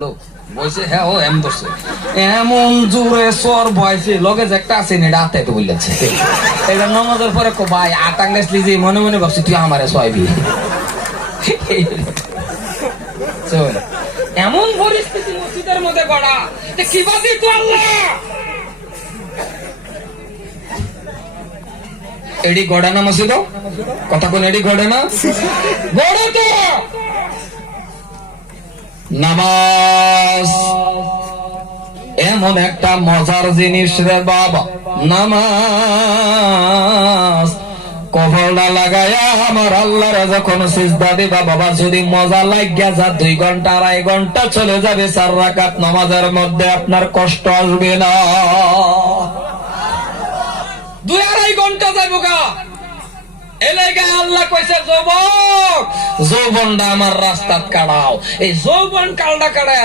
বলছে হ্যাঁ ও এম ধরছে এমন জোরে সর ভয়ছে লগে যে একটা আছে না আত্মাই তো বলছে এটা নমাজের পরে কো ভাই আটাংলেস লিজি মনে মনে ভাবছি তুই আমারে সয়বি এমন পরিস্থিতি মসজিদের মধ্যে গড়া যে কি বাদি তো আল্লাহ এডি গড়া না মসজিদ কথা কোন এডি গড়ে না গড়ে তো নামাজ এমন একটা মজার জিনিস রে বাবা নামাজ কফলটা লাগায়া আমার আল্লাহর যখন সিজদা দিবা বাবা যদি মজা লাগিয়া যা 2 ঘন্টা 2.5 ঘন্টা চলে যাবে 4 রাকাত নামাজের মধ্যে আপনার কষ্ট আসবে না 2.5 ঘন্টা যাইবো গা এলাকা আল্লাহ কইছে যুবক যৌবনটা আমার রাস্তাত কাটাও এই যৌবন কালটা কাটায়